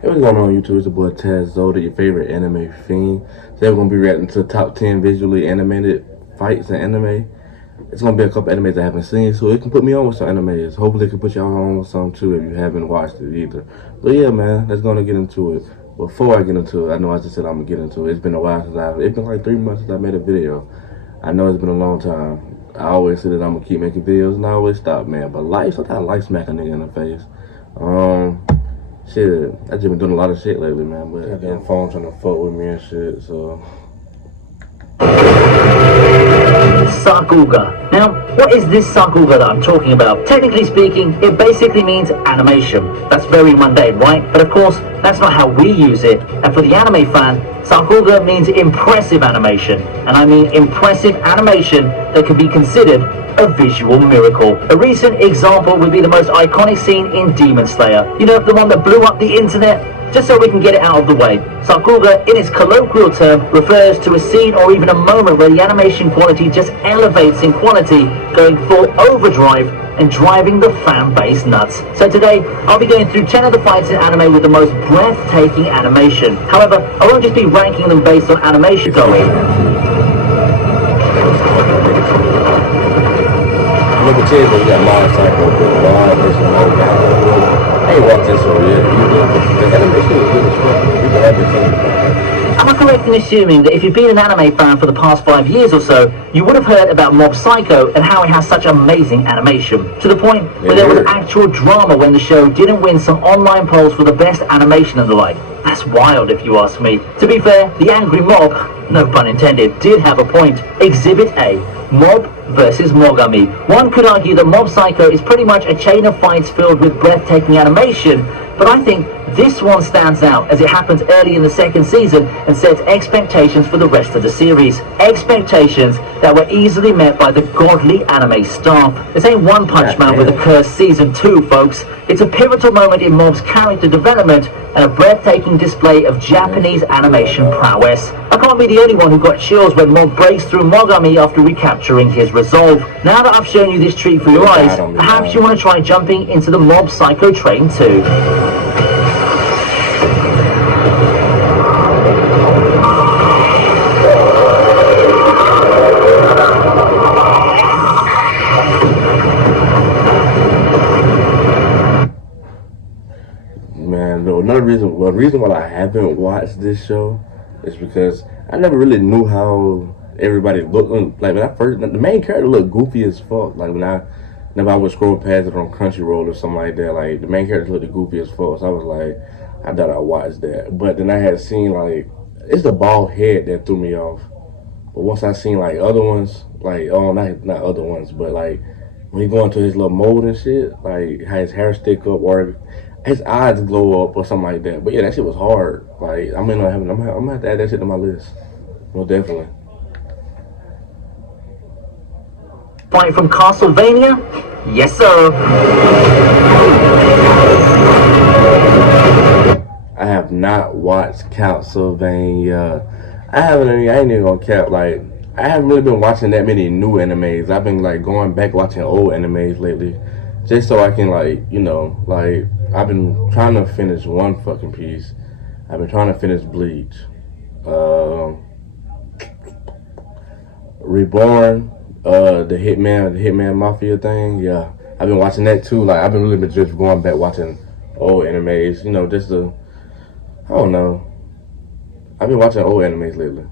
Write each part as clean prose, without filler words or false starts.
Hey, what's going on YouTube? It's your boy Taz Zoda, your favorite anime fiend. Today we're going to be reacting to top 10 visually animated fights in anime. It's going to be a couple animes I haven't seen, so it can put me on with some animes. Hopefully it can put y'all on with some too if you haven't watched it either. But yeah, man, let's go and get into it. Before I get into it, I know I just said I'm going to get into it. It's been a while it's been like 3 months since I made a video. I know it's been a long time. I always say that I'm going to keep making videos and I always stop, man. But sometimes life smack a nigga in the face. Shit, I just been doing a lot of shit lately, man. But goddamn phone trying to fuck with me and shit, so. Sakuga. Now, what is this Sakuga that I'm talking about? Technically speaking, it basically means animation. That's very mundane, right? But of course, that's not how we use it. And for the anime fan, Sakuga means impressive animation. And I mean impressive animation that can be considered a visual miracle. A recent example would be the most iconic scene in Demon Slayer. You know, the one that blew up the internet? Just so we can get it out of the way, Sakuga, in its colloquial term, refers to a scene or even a moment where the animation quality just elevates in quality, going full overdrive and driving the fan base nuts. So today, I'll be going through 10 of the fights in anime with the most breathtaking animation. However, I won't just be ranking them based on animation going. Number 10, we got Mob Psycho, I ain't watched this one yet. The animation is good as fuck. People have been saying Am I correct in assuming that if you've been an anime fan for the past 5 years or so, you would have heard about Mob Psycho and how it has such amazing animation? To the point where there was actual drama when the show didn't win some online polls for the best animation and the like. That's wild if you ask me. To be fair, the angry mob, no pun intended, did have a point. Exhibit A, Mob versus Mogami. One could argue that Mob Psycho is pretty much a chain of fights filled with breathtaking animation, but I think this one stands out as it happens early in the second season and sets expectations for the rest of the series. Expectations that were easily met by the godly anime staff. This ain't One Punch Man with a cursed season 2, folks. It's a pivotal moment in Mob's character development and a breathtaking display of Japanese animation prowess. I can't be the only one who got chills when Mob breaks through Mogami after recapturing his resolve. Now that I've shown you this treat for your eyes, perhaps you want to try jumping into the Mob Psycho train too. Man, no, another reason, well, the reason why I haven't watched this show is because I never really knew how everybody looked. Like, when I first, the main character looked goofy as fuck. Like, whenever I would scroll past it on Crunchyroll or something like that, like, the main character looked goofy as fuck. So I was like, I thought I'd watch that. But then I had seen, like, it's the bald head that threw me off. But once I seen, like, other ones, like, not other ones, but, like, when he go into his little mold and shit, like, how his hair stick up or his eyes glow up or something like that. But yeah, that shit was hard. Like, I'm gonna have to add that shit to my list. Well, definitely. Fight from Castlevania? Yes, sir. I have not watched Castlevania. I ain't even gonna cap. Like, I haven't really been watching that many new animes. I've been, like, going back watching old animes lately. Just so I can, like, you know, like, I've been trying to finish One fucking Piece. I've been trying to finish Bleach. Reborn, the Hitman Mafia thing. Yeah, I've been watching that too. Like, I've been really just going back watching old animes. You know, just to, I don't know. I've been watching old animes lately.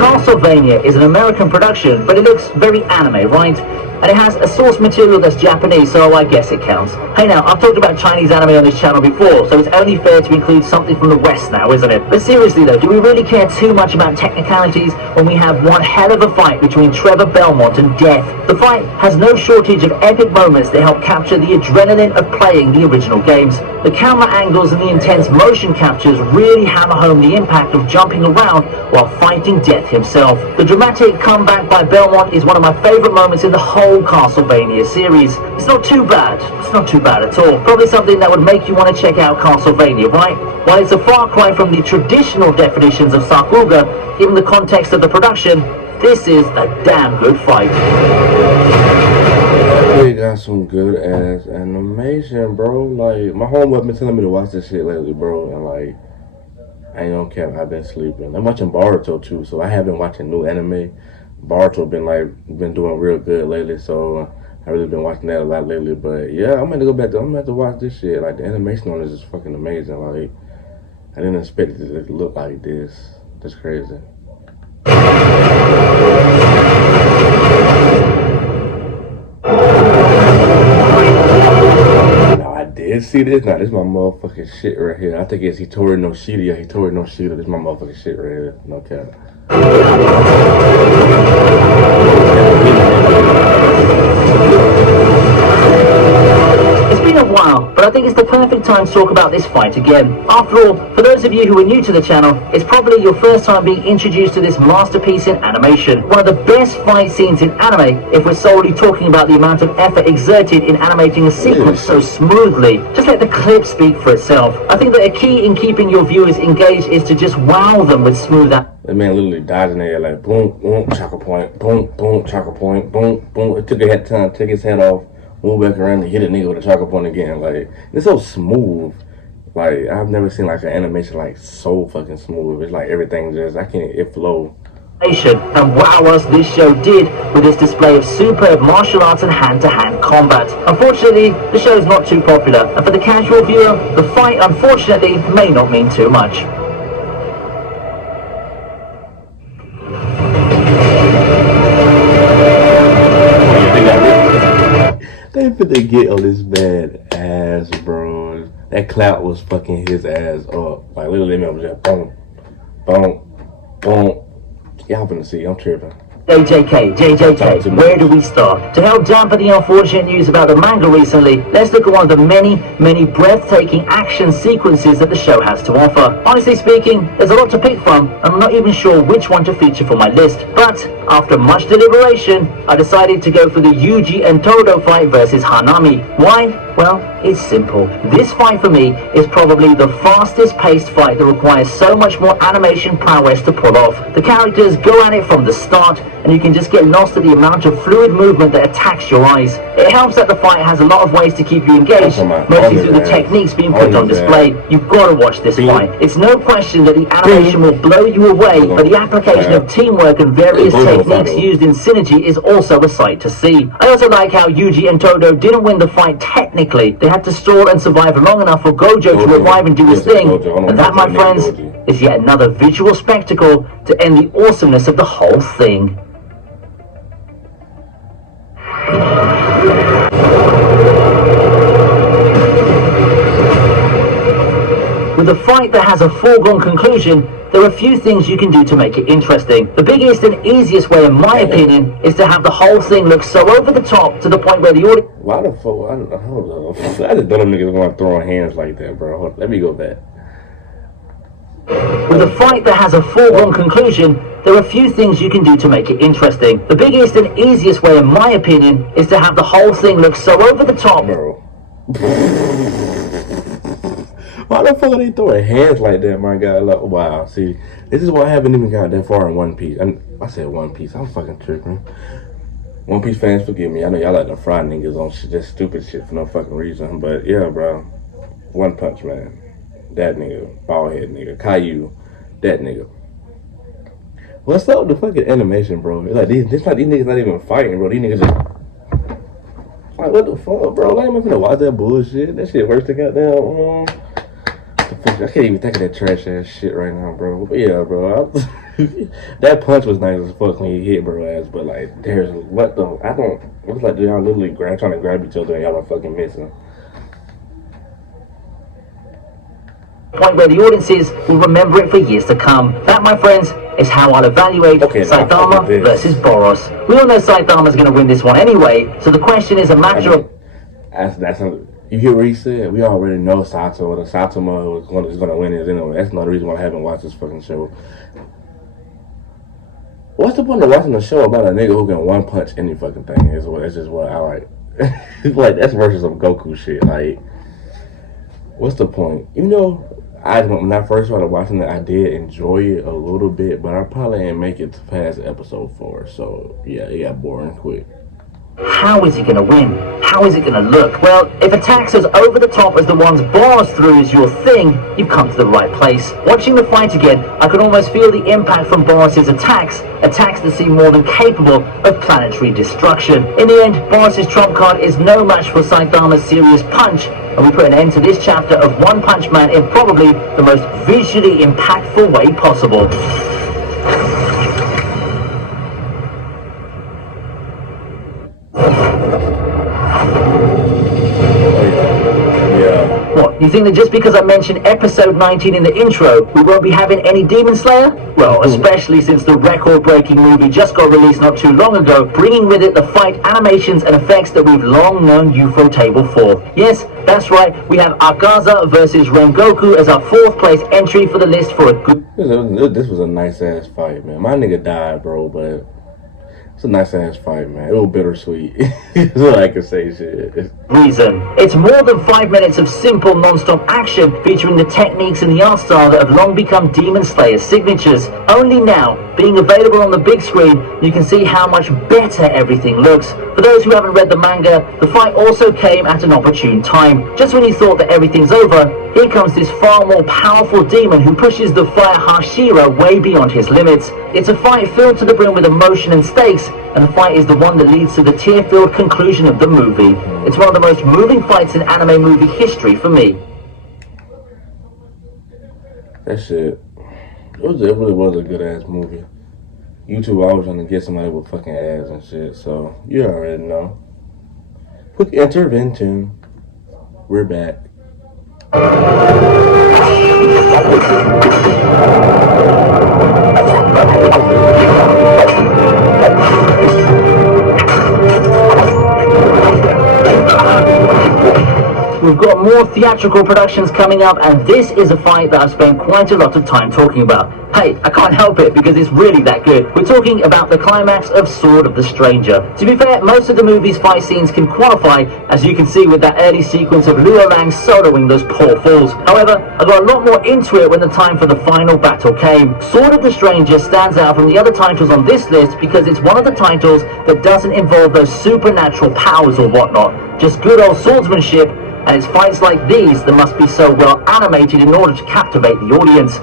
Castlevania is an American production, but it looks very anime, right? And it has a source material that's Japanese, so I guess it counts. Hey now, I've talked about Chinese anime on this channel before, so it's only fair to include something from the West now, isn't it? But seriously though, do we really care too much about technicalities when we have one hell of a fight between Trevor Belmont and Death? The fight has no shortage of epic moments that help capture the adrenaline of playing the original games. The camera angles and the intense motion captures really hammer home the impact of jumping around while fighting Death himself. The dramatic comeback by Belmont is one of my favourite moments in the whole Castlevania series. It's not too bad. It's not too bad at all. Probably something that would make you want to check out Castlevania, right? While it's a far cry from the traditional definitions of Sakuga, given the context of the production, this is a damn good fight. Anime got some good ass animation, bro. Like my homeboy been telling me to watch this shit lately, bro, and like I ain't gonna cap, I've been sleeping. I'm watching Boruto too, so I have been watching new anime. Boruto been doing real good lately, so I really been watching that a lot lately. But yeah, I'm gonna go back. I'm gonna have to watch this shit. Like the animation on this is fucking amazing. Like I didn't expect it to look like this. That's crazy. Now I did see this. Now this is my motherfucking shit right here. I think it's Hitori no Shida. Yeah, Hitori no Shida. This is my motherfucking shit right here. No cap. It's been a while, but I think it's the perfect time to talk about this fight again. After all, for those of you who are new to the channel, it's probably your first time being introduced to this masterpiece in animation. One of the best fight scenes in anime, if we're solely talking about the amount of effort exerted in animating a sequence so smoothly. Just let the clip speak for itself. I think that a key in keeping your viewers engaged is to just wow them with smooth That man literally dodging there like boom, boom, chakra point, boom, boom, chakra point, boom, boom. It took a head time, took his head off, move back around and hit a nigga with a chakra point again. Like it's so smooth. Like I've never seen like an animation like so fucking smooth. It's like everything just it flow. And wow us this show did with its display of superb martial arts and hand-to-hand combat. Unfortunately, the show is not too popular, and for the casual viewer, the fight unfortunately may not mean too much. They finna get on this bad ass, bro. That clout was fucking his ass up. Like literally, man was just boom, boom, boom. Y'all finna see, I'm tripping. JJK, where do we start? To help dampen the unfortunate news about the manga recently, let's look at one of the many breathtaking action sequences that the show has to offer. Honestly speaking, there's a lot to pick from, and I'm not even sure which one to feature for my list. But after much deliberation, I decided to go for the Yuji and Todo fight versus Hanami. Why? Well, it's simple. This fight for me is probably the fastest paced fight that requires so much more animation prowess to pull off. The characters go at it from the start, and you can just get lost at the amount of fluid movement that attacks your eyes. It helps that the fight has a lot of ways to keep you engaged, mostly through the techniques being put on display. You've got to watch this fight. It's no question that the animation will blow you away, but the application of teamwork and various techniques used in synergy is also a sight to see. I also like how Yuji and Todo didn't win the fight technically. They had to stall and survive long enough for Gojo to revive and do his thing, and that, my friends, is yet another visual spectacle to end the awesomeness of the whole thing. With a fight that has a foregone conclusion, there are a few things you can do to make it interesting. The biggest and easiest way, in my opinion, is to have the whole thing look so over the top to the point where the audience... Why the fuck? I don't know. I just don't know niggas want to throw hands like that, bro. Hold on, let me go back. With a fight that has a foregone conclusion, there are a few things you can do to make it interesting. The biggest and easiest way, in my opinion, is to have the whole thing look so over the top. Bro. Why the fuck are they throwing hands like that, my guy? Like, wow, see, this is why I haven't even got that far in One Piece. I said One Piece, I'm fucking tripping. One Piece fans, forgive me. I know y'all like to fry niggas on shit, just stupid shit for no fucking reason. But yeah, bro, One Punch Man, that nigga, bald head nigga, Caillou, that nigga. What's up with the fucking animation, bro? It's like these niggas not even fighting, bro. These niggas just like, what the fuck, bro? I ain't even finna watch that bullshit. That shit worse than goddamn. I can't even think of that trash ass shit right now, bro. But yeah, bro. That punch was nice as fuck when you hit bro ass, but like, there's what the it was like y'all literally trying to grab each other and y'all are fucking missing. Point where the audiences will remember it for years to come. That, my friends, is how I'll evaluate Saitama versus Boros. We all know Saitama's going to win this one anyway, so the question is a matter of... You hear what he said? We already know Saitama is going to win it anyway. That's another reason why I haven't watched this fucking show. What's the point of watching a show about a nigga who can one punch any fucking thing? It's just what I like. Like, that's versus some Goku shit. Like, what's the point? You know, when I first started watching it, I did enjoy it a little bit, but I probably didn't make it past episode 4. So, yeah, it got boring quick. How is he going to win? How is it going to look? Well, if attacks as over the top as the ones Boris threw is your thing, you've come to the right place. Watching the fight again, I could almost feel the impact from Boris's attacks that seem more than capable of planetary destruction. In the end, Boris's trump card is no match for Saitama's serious punch, and we put an end to this chapter of One Punch Man in probably the most visually impactful way possible. What, you think that just because I mentioned episode 19 in the intro, we won't be having any Demon Slayer? Well, especially since the record-breaking movie just got released not too long ago, bringing with it the fight animations and effects that we've long known Ufotable for. Yes, that's right, we have Akaza versus Rengoku as our 4th place entry for the list for a good... This was a nice-ass fight, man. My nigga died, bro, but... It's a nice-ass fight, man. It was bittersweet. That's all I can say, shit. Reason. It's more than 5 minutes of simple non-stop action featuring the techniques and the art style that have long become Demon Slayer's signatures. Only now, being available on the big screen, you can see how much better everything looks. For those who haven't read the manga, the fight also came at an opportune time. Just when you thought that everything's over, here comes this far more powerful demon who pushes the fire Hashira way beyond his limits. It's a fight filled to the brim with emotion and stakes, and the fight is the one that leads to the tear-filled conclusion of the movie. It's one of the most moving fights in anime movie history for me. That shit, it really was a good-ass movie. YouTube always trying to get somebody with fucking ass and shit, so you already know. Quick intervention. We're back. We've got more theatrical productions coming up, and this is a fight that I've spent quite a lot of time talking about. Hey, I can't help it because it's really that good. We're talking about the climax of Sword of the Stranger. To be fair, most of the movie's fight scenes can qualify, as you can see with that early sequence of Luo Lang soloing those poor falls. However, I got a lot more into it when the time for the final battle came. Sword of the Stranger stands out from the other titles on this list because it's one of the titles that doesn't involve those supernatural powers or whatnot, just good old swordsmanship. And it's fights like these that must be so well animated in order to captivate the audience.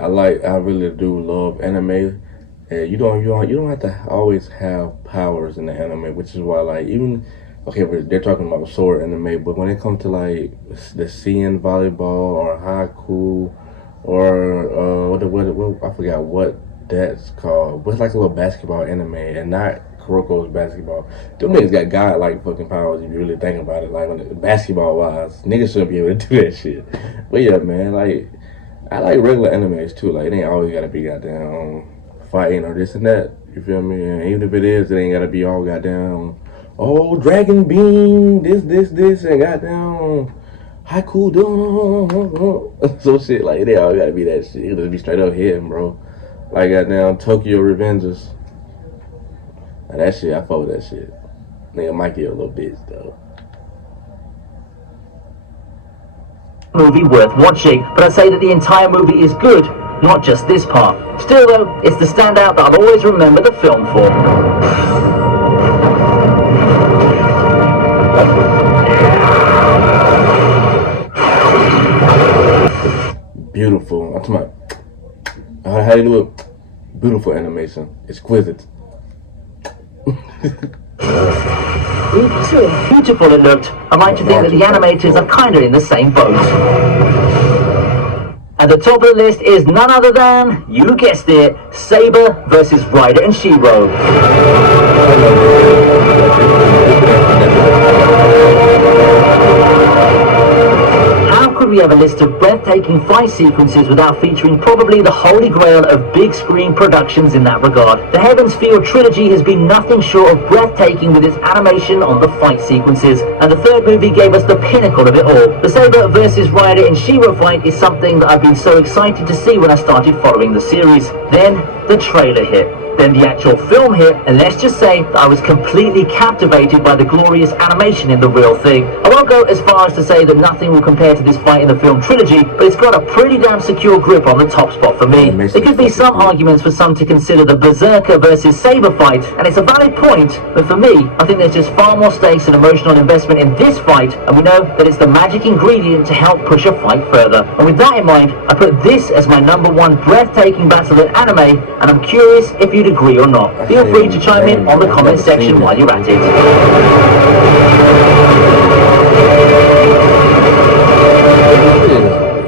I really do love anime. You don't have to always have powers in the anime, which is why, like, even they're talking about sword anime, but when it comes to like the CN volleyball or haiku or what I forgot what that's called, but it's like a little basketball anime and not Kuroko's basketball. Them niggas got godlike fucking powers if you really think about it. Like basketball wise, niggas shouldn't be able to do that shit. But yeah, man, like I like regular animes too. Like it ain't always gotta be goddamn fighting or this and that. You feel me? And even if it is, it ain't gotta be all goddamn dragon beam, this and goddamn haiku doing so shit. Like they all gotta be that shit. It just be straight up hitting, bro. Like goddamn Tokyo Revengers. Now that shit, I fuck with that shit. Nigga might get a little bitch though. Movie worth watching, but I'd say that the entire movie is good, not just this part. Still though, it's the standout that I'll always remember the film for. Beautiful. I'm talking about how you do it. Beautiful animation, exquisite. Beautiful it looked. I like to think that the animators are kind of in the same boat. At the top of the list is none other than, you guessed it, Saber versus Ryder and Shiro. We have a list of breathtaking fight sequences without featuring probably the holy grail of big screen productions in that regard. The Heaven's Feel trilogy has been nothing short of breathtaking with its animation on the fight sequences, and the third movie gave us the pinnacle of it all. The Saber versus Ryder and Shiro fight is something that I've been so excited to see when I started following the series. Then, the trailer hit. than the actual film hit, and let's just say that I was completely captivated by the glorious animation in the real thing. I won't go as far as to say that nothing will compare to this fight in the film trilogy, but it's got a pretty damn secure grip on the top spot for me. There could be some arguments for some to consider the Berserker versus Saber fight, and it's a valid point, but for me, I think there's just far more stakes and emotional investment in this fight, and we know that it's the magic ingredient to help push a fight further. And with that in mind, I put this as my #1 breathtaking battle in anime, and I'm curious if you'd agree or not. Feel free to chime in on the comment section while you're at it.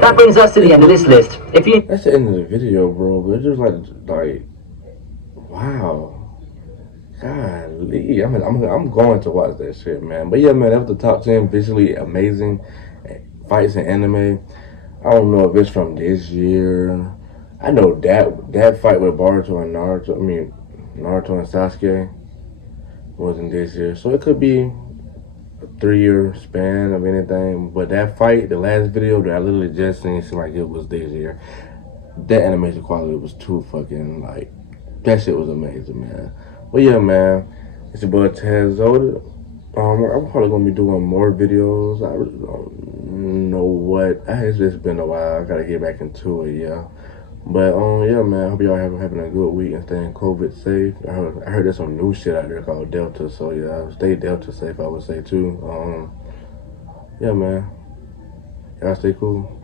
That brings us to the end of this list. If you... That's the end of the video, bro. But it's just like, wow. Golly, I'm going to watch that shit, man. But yeah, man, that was the top 10 visually amazing fights in anime. I don't know if it's from this year. I know that fight with Naruto and Sasuke wasn't this year, so it could be a 3-year span of anything. But that fight, the last video that I literally just seen, seemed like it was this year. That animation quality was too fucking, like, that shit was amazing, man. But yeah, man, it's your boy Taz Zoda. I'm probably gonna be doing more videos. I really don't know what. It's just been a while. I gotta get back into it, yeah. But yeah, man. I hope y'all having a good week and staying COVID safe. I heard there's some new shit out there called Delta, so yeah, stay Delta safe. I would say too. Yeah, man. Y'all stay cool.